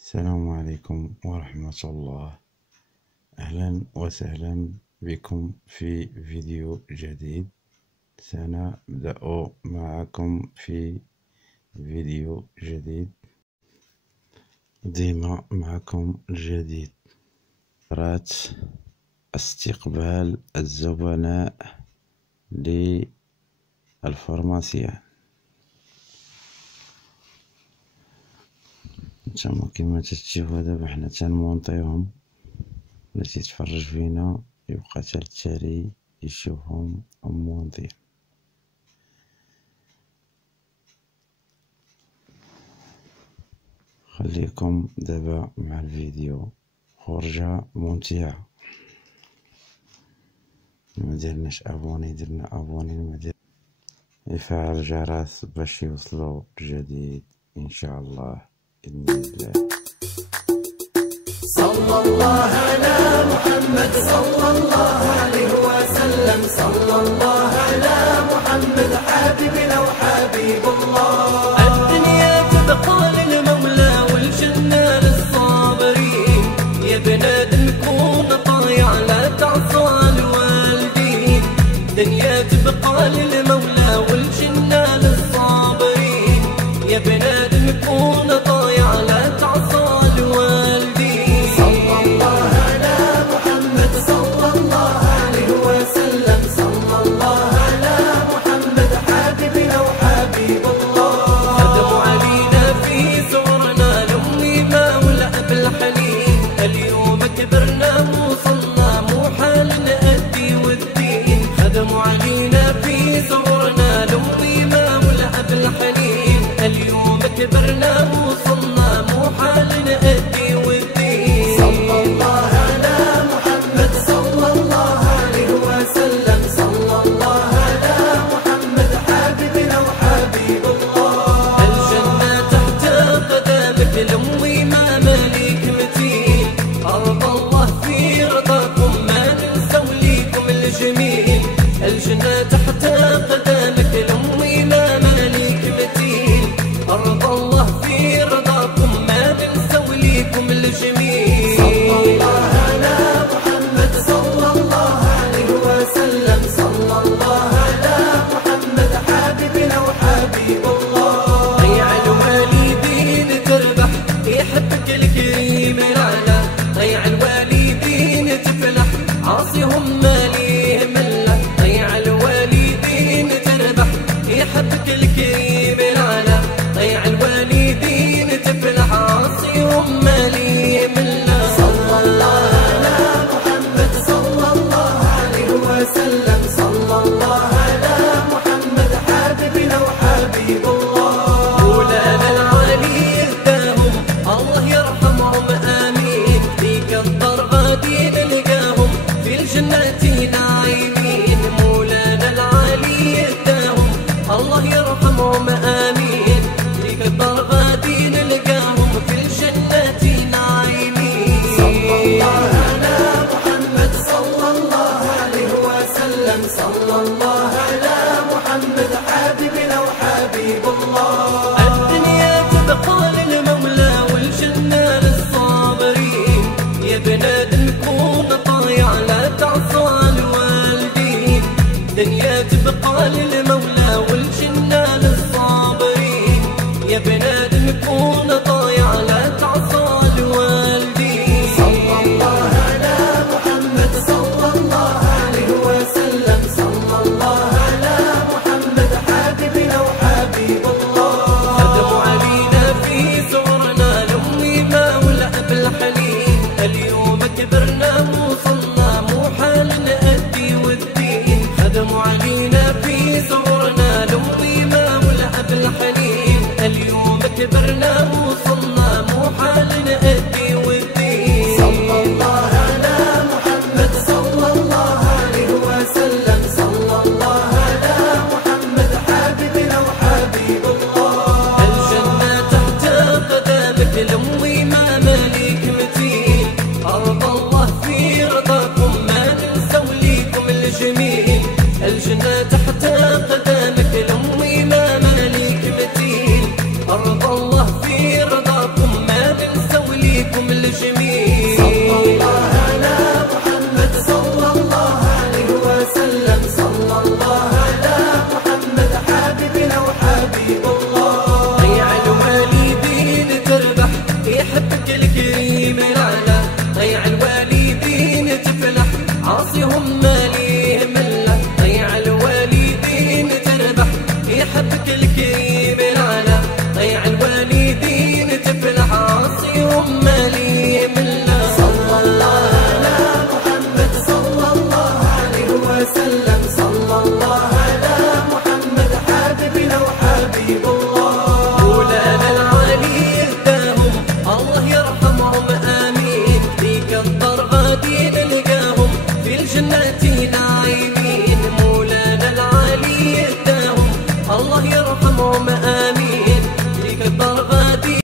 السلام عليكم ورحمة الله. أهلا وسهلا بكم في فيديو جديد. سنبدأ معكم في فيديو جديد، ديما معكم الجديد. استقبال الزبناء للفارماسية. نتوما كيما تشوفوا دابا حنا تنمونطيوهم، اللي تيتفرج فينا يبقى حتى التالي يشوفهم مونطين. خليكم دابا مع الفيديو، خرجة ممتعة. ما درناش ابوني درنا ابوني، يفعل الجرس باش يوصلوا الجديد ان شاء الله بإذن الله. صلى الله على محمد صلى الله عليه وسلم، صلى الله على محمد حبيبنا وحبيب الله. الدنيا تبقى للمولى والجنة للصابرين، يا بنادم كون طايع لا تعصى الوالدين. الدنيا تبقى للمولى والجنة للصابرين، يا بنادم كون طايع لا تعصى الوالدين. صلى الله على محمد صلى الله عليه وسلم، صلى الله على محمد حبيبنا وحبيب الله. خدموا علينا في زورنا الأميمة والأب الحنين، اليوم كبرنا وصلنا مو حال نأدي والدين. خدموا علينا في زورنا الأميمة والأب الحنين، اليوم كبرنا وصلنا مو حال نأدي والدين. صلى الله على محمد صلى الله عليه وسلم، صلى الله على محمد حبيبنا وحبيب الله. الجنة تحت قدمك الأميمة مليك متين، أرض الله في رضاكم ما ننسى ليكم الجميل. الجنة تحت قدمك الأميمة مليك متين، أرض الله في رضاكم ما ننسى ليكم الجميل. صلى الله على محمد صلى الله عليه وسلم، صلى الله على محمد حبيبنا وحبيب الله. ضيع الوالدين تربح يحبك الكريم العلا، ضيع الوالدين تفلح عاصيهم ما ليه مله. ضيع الوالدين تربح يحبك الكريم العلا، ضيع الوالدين تفلح عاصيهم ما ليه مله. صلى الله على محمد صلى الله عليه وسلم، صلى الله على محمد حبيبنا وحبيب الله. مولانا العالي يهداهم الله يرحمهم آمين، فيك الدار غادي نلقاهم في الجنة ناعمين. مولانا العالي يهداهم الله يرحمهم آمين، فيك الدار غادي نلقاهم في الجنة ناعمين. صلى الله على محمد صلى الله عليه وسلم، صلى الله على محمد حبيبنا وحبيب الله. الدنيا تبقى للمولى والجنة للصابرين، يا بنادم كون طايع لا تعصى الوالدين. الدنيا تبقى للمولى والجنة للصابرين، يا بنادم كون طايع لا تعصى الوالدين. صلى الله على محمد صلى الله عليه وسلم، صلى الله على محمد حبيبنا وحبيب الله. خدموا علينا في زورنا الأميمة والأب الحنين، اليوم كبرنا وصلنا مو حال نأدي والدين. خدموا علينا في زورنا الأميمة والأب الحنين، اليوم كبرنا وصلنا مو حال نأدي والدين. صلى الله على محمد صلى الله عليه وسلم، صلى الله على محمد حبيبنا وحبيب الله. الجنة تحت قدمك الأميمة